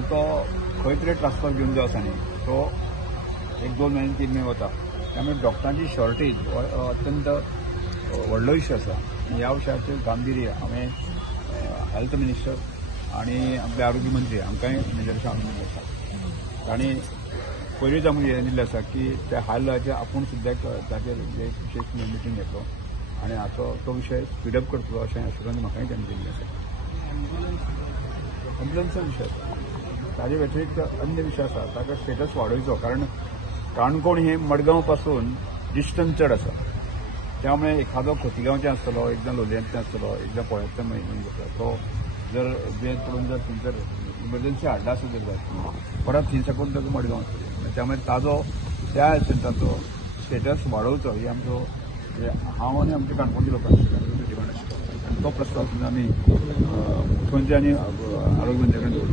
आनी तो खंय तरी ट्रान्सफर घेवन जो आसा न्ही तो 1-2 महिने 3 महिने वता. त्यामुळे डॉक्टरांची शॉर्टेज हो अत्यंत व्हडलो इश्यू आसा. ह्या विशयाचेर गांभीर्य हांवें हेल्थ मिनिस्टर आनी आपले आरोग्य मंत्री हांकांय निदर्शनाक हाडून दिल्लें आसा. तांणी पयलींच आमकां हें दिल्लें आसा की त्या हाय लेवलाचेर आपूण सुद्दां ताचेर एक विशेष मिटींग घेतलो आनी हाचो तो विशय स्पीडअप करतलो अशें एश्युरन्स म्हाकाय तांणी दिल्लें आसा. एम्ब्युलन्सचा विशय ताजे व्यतिरिक्त अन्य विशय आसा ताका स्टेटस वाडोवचो. कारण काणकोण हे मडगांव पासून डिस्टन्स चड आसा. त्यामुळे एखादो खोतीगांवचे आसतलो, एकदां लोलयांतले आसतलो, एकदां पोळ्यातल्यान म्हयनो घेतलो तो जर दुयेंत पडून जर थंयसर इमर्जन्सी हाडला आसत जर जाय परत थंय साकून ताका मडगांव वचचें. त्यामुळे ताजो त्या एसेंटाचो स्टेटस वाडोवचो ही आमचो हांव आनी आमच्या काणकोणच्या लोकांची डिमांड आशिल्लो. आनी तो प्रस्ताव सुद्दां आमी मुख्यमंत्री आनी आरोग्य मंत्र्याकडे